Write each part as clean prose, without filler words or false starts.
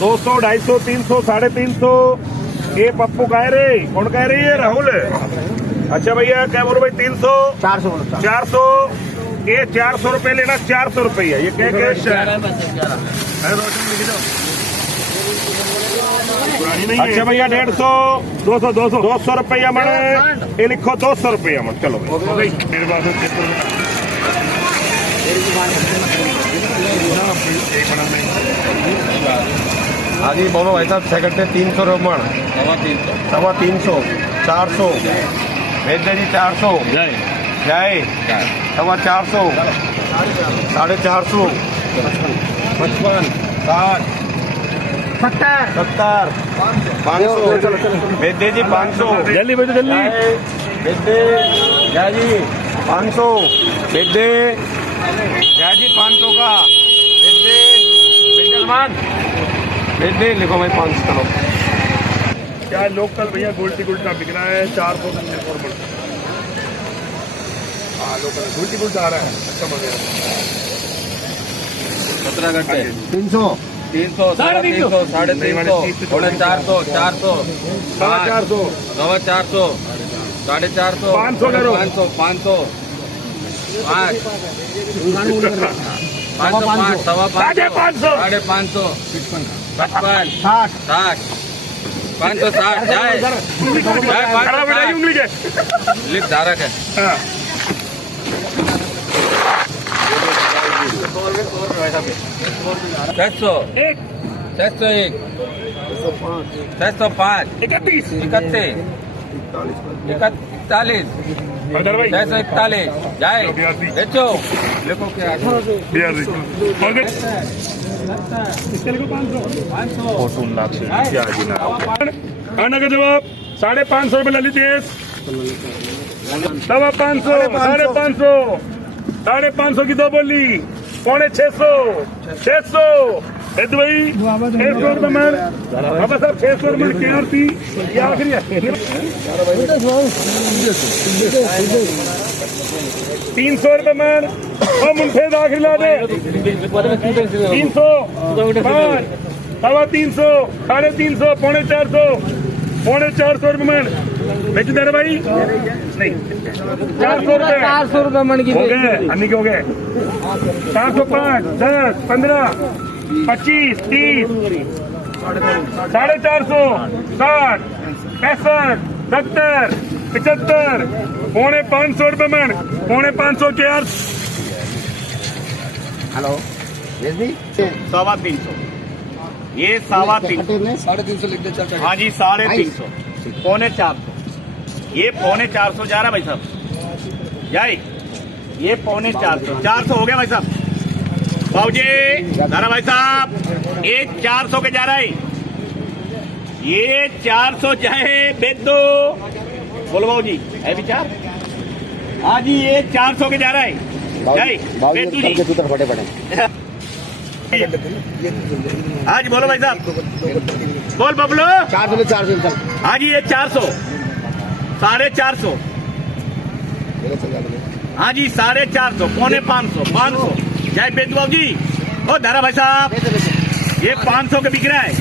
200, 250, 300, 350। ये पप्पू कह रहे, कौन कह रही है? राहुल। अच्छा भैया क्या बोलो भाई? 300, 400। ये 400 रुपए लेना, 400 रुपया। ये क्या कैश है? अच्छा भैया 150, 200, 200, 200 रुपया मन। ये लिखो 200 रुपया मन। चलो भाई मेरे पास हाँ जी बोलो भाई साहब। सेकंड 300 रुपये, 350, 400 भेज जी, 400 जय 450, 450, 55, 60, 70, 500 भेज जी, 500 जल्दी भेजो जल्दी भेज दे जय जी, 500 भेज दे जय जी, 500 का भेज दे भेज दे। लिखो भाई 500 चलो। क्या लोकल भैया गोल्टी गुल्टा बिक रहा है 400 नॉर्मल। हाँ लोकल गोल्टी गुल्टा आ रहा है। अच्छा मजे 17 घंटे 300, 300, 350, 350, 400, 400, 450, 450, 450, 500 करो। 500, 500, 500, 500, 550, 55, 60, 560 जाए उंगली के लिख धारक है। हाँ। 600, 601, 605, 31, 31, 41, 641 जाए बेचो। लिखो क्या आने का जवाब 550 रुपये ललित। 550, 550, 550 की दो बोली, 650, 600 भाई 600 रुपये मैन। बाबा साहब 600 रुपये क्या थी? ये आखिरी है। 300 रुपये मैन। मुंठे आखिरी ला दे। 300, 5, 350, 350, 450, 450 रुपये मैन। बेच दे रहे भाई नहीं 400 रुपये, 400 रुपये मन की हो गए। अन्नी के हो गए 405, 10, 15, 25, 30, 450, 60, 65, 70, 75, 550 रुपये मन। 550 के यार। हेलो जी 350, ये 350, 350 लिख दे चल। हाँ जी 350, 450, ये 450 जा रहा भाई साहब जाए। ये 450, 400 हो गया भाई साहब। बाबू जी दारा भाई साहब ये 400 के जा रहा है। ये 400 जाए बेच दो। बोलो बाबू जी है विचार? हाँ जी ये 400 के जा रहा है जाए बेच दो जी। हाँ जी बोलो भाई साहब। बोल बबलो। 400 हाँ जी ये 400, 450, हाँ जी 450, 550, 500 जय बेद बाबू जी। ओ धारा भाई साहब ये 500 के बिक रहा है।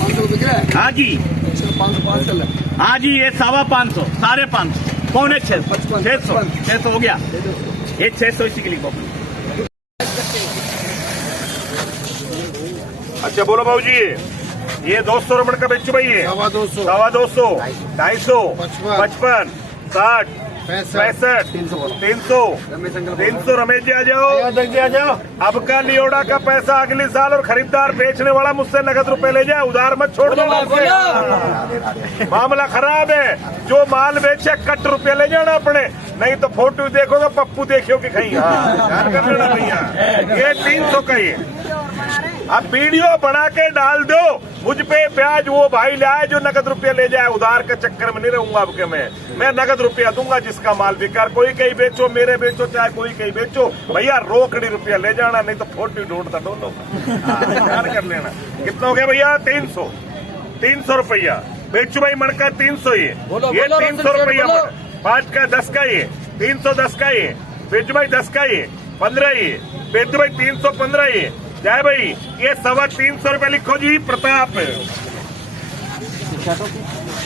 हाँ जी 500 हाँ जी ये 550, 550, 600, 600 हो गया। ये 600 इसी के लिए। अच्छा बोलो बाबू जी ये 200 रुपये का बेचो भाई। ये 250, 250, 55, 60, 65, 300 रमेश जी आ जाओ। अब का लियोड़ा का पैसा अगले साल और खरीदार बेचने वाला मुझसे नगद रुपए ले जाए, उधार मत छोड़ दो। मामला खराब है। जो माल बेचे कट रुपये ले जाना अपने, नहीं तो फोटो देखोगे पप्पू देखियो कि कहीं। ध्यान कर लेना भैया ये 300 का ही। अब वीडियो बना के डाल दो मुझ पे ब्याज वो भाई ले आए जो नगद रुपया ले जाए। उधार के चक्कर में नहीं रहूंगा अब के मैं नगद रुपया दूंगा जिसका माल बिकार। कोई कहीं बेचो, मेरे बेचो, चाहे कोई कहीं बेचो भैया, रोकड़ी रुपया ले जाना, नहीं तो 40 ढूंढता दोनों। ध्यान कर लेना। कितना हो गया भैया? 300 रुपया बेचो भाई। मन का 300 ये 300 रुपया। 5 का 10 का ये 310 का ये बेचो भाई। 10 का ये 15 ये बेचो भाई। 315 ये जय भाई ये 325 रुपए लिखो जी प्रताप।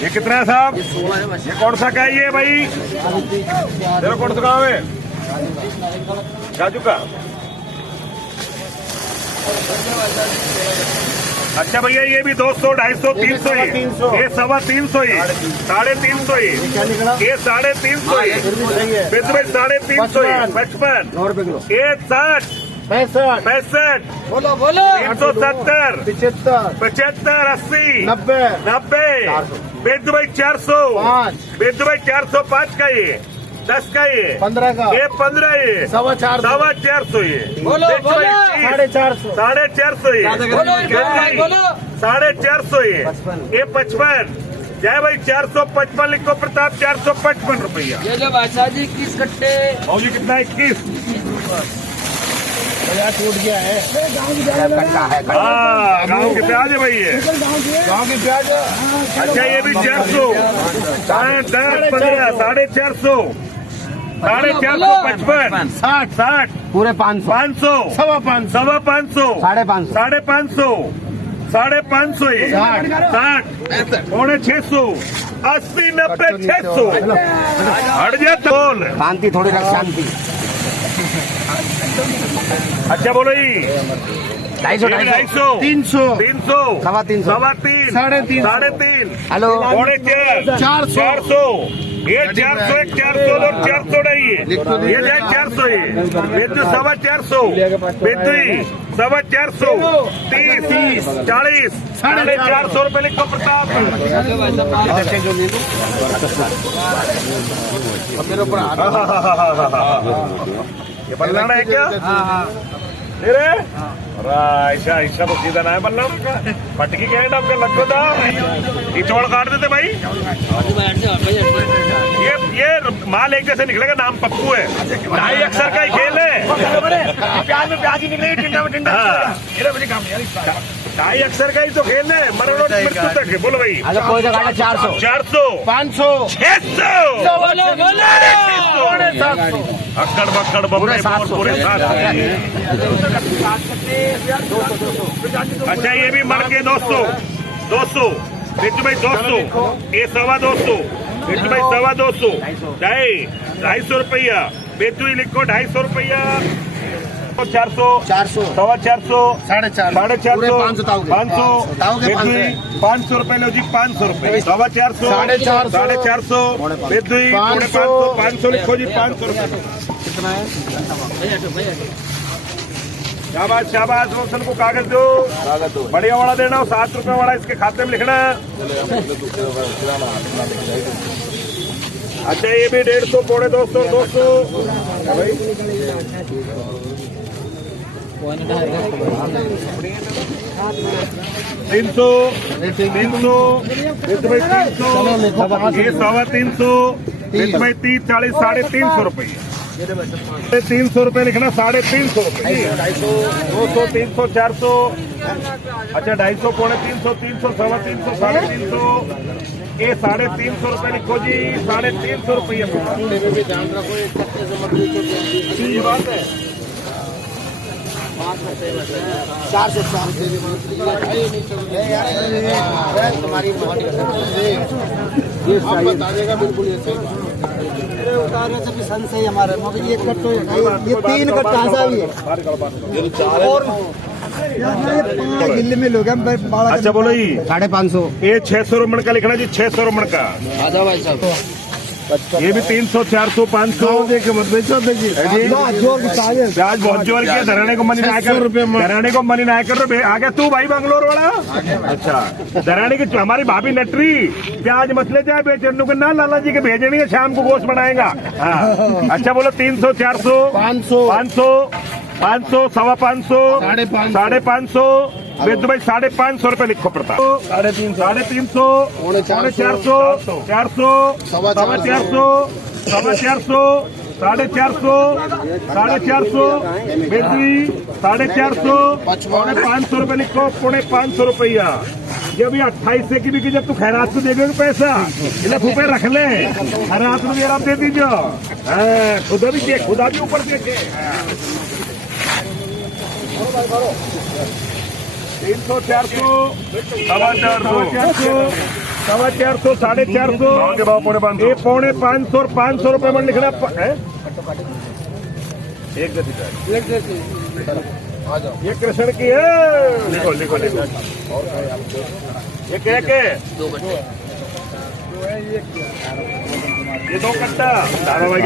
ये कितना है साहब? ये कौन सा का है ये भाई? तेरा कौन सा गाँव है? राजू का। अच्छा भैया ये भी 200, 250, 300 ये 325 ये 350 ये 350 ये फिर भाई 350 ये 55 ये 60 65 बोलो बोलो 370 75 75 80 90 90 बिंदु भाई 400 बिंदु भाई 405 का ये 10 का ये 15 का ये 15 ये 450 ये बोलो, बोलो। 450 450 ये बोलो, बोलो। 450 ये 55 जय भाई 455 लिखो प्रताप 455 रुपया। ये जो बादशाह जी 21 कट्टे और जी कितना 21 टूट गया है। हाँ गाँव के प्याज है भाई ये गाँव की प्याज। अच्छा ये भी 400 10 15 450 450 60 60 पूरे 500 500 सवा 500 सवा 500 550 550 550 ये 60 पौने 600 80 90 600 हट जा तोल। शांति थोड़ी रख शांति। अच्छा बोलो जी 250 300 सवा 300 सवा 3 साढ़े तीन हेलो पौने 400 400 ये 400 एक 400 और 400 नहीं है ये 400 है बिंदु सवा 400 बिंदु सवा 400 30 40 450 रुपए लिखो प्रताप। ये बल्लाना है क्या? तेरे ऐसा ऐसा तो सीधा ना है बल्लाना का पटकी के आपका लगो था ये चौड़ काट देते भाई। ये माल एक जैसे निकलेगा नाम पप्पू है ढाई अक्सर का ही खेल है प्याज में प्याज ही निकलेगी टिंडा में टिंडा ढाई अक्सर का ही तो खेल है मरण और मृत्यु तक है। बोलो भाई 400 400 500 600 अक्कड़ बक्कड़ पूरे 700। अच्छा ये भी मर के 200 बिट्टू भाई 200 ये 250 बिट्टू भाई 250 250 रुपया बिट्टू ही लिखो 250 रुपया 400 सवा 400 450 500 रुपए लो जी 500 रुपए सवा 400 450 बिट्टू 500 लिखो जी 500 रुपए। शाबाश शाबाश रोशन को कागज दो बढ़िया वाला देना 7 रुपए वाला इसके खाते में लिखना। अच्छा ये भी 150 पौने 200 300 ये सवा 300 भाई 30 40 350 रुपये 300 रुपये लिखना 350 रुपये 200 300 400 अच्छा 250 पौने 300 300 सवा 300 350 ये 350 रुपये लिखो जी 350 रुपये। बात है 400 तुम्हारी आप बता देगा बिल्कुल ये सही उतारने से भी सन से ही हमारे मगर ये कट्टो ये 3 कट्टा सा भी है और गिल्ली में लोग हैं। अच्छा बोलो जी 550 ये 600 रुपये का लिखना जी 600 रुपये का। आजा भाई साहब ये भी 300 400 500 देखे मत बेचो प्याज बहुत जोर किया धराने को मनी ना कर धराने को मनी ना कर आगे तू भाई बंगलोर वाला। अच्छा धराने की हमारी भाभी नटरी प्याज मसले चाहे बेचने को ना लाला जी के भेजनी है शाम को गोश्त बनाएगा। हाँ अच्छा बोलो 300 400 500 सवा 500 550 वेद भाई 550 रुपए लिखो पड़ता 350 पौने 400 400 सवा 400 सवा 400 450 बेदवी 450 पौने 500 रुपए लिखो पौने 500 रुपया। जब ये 28 से की भी जब तू खैरात को देगे पैसा इन्हें रुपए रख ले खैरात में आप दे दीजिए खुदा भी ऊपर देखे। 300 400 सवा 400 450 450 ये पौने 500 और 500 रुपए में लिखना है। एक गति का ये कृष्ण की है। लिखो लिखो लिखो ये क्या के ये 2 कट्टा धारावाहिक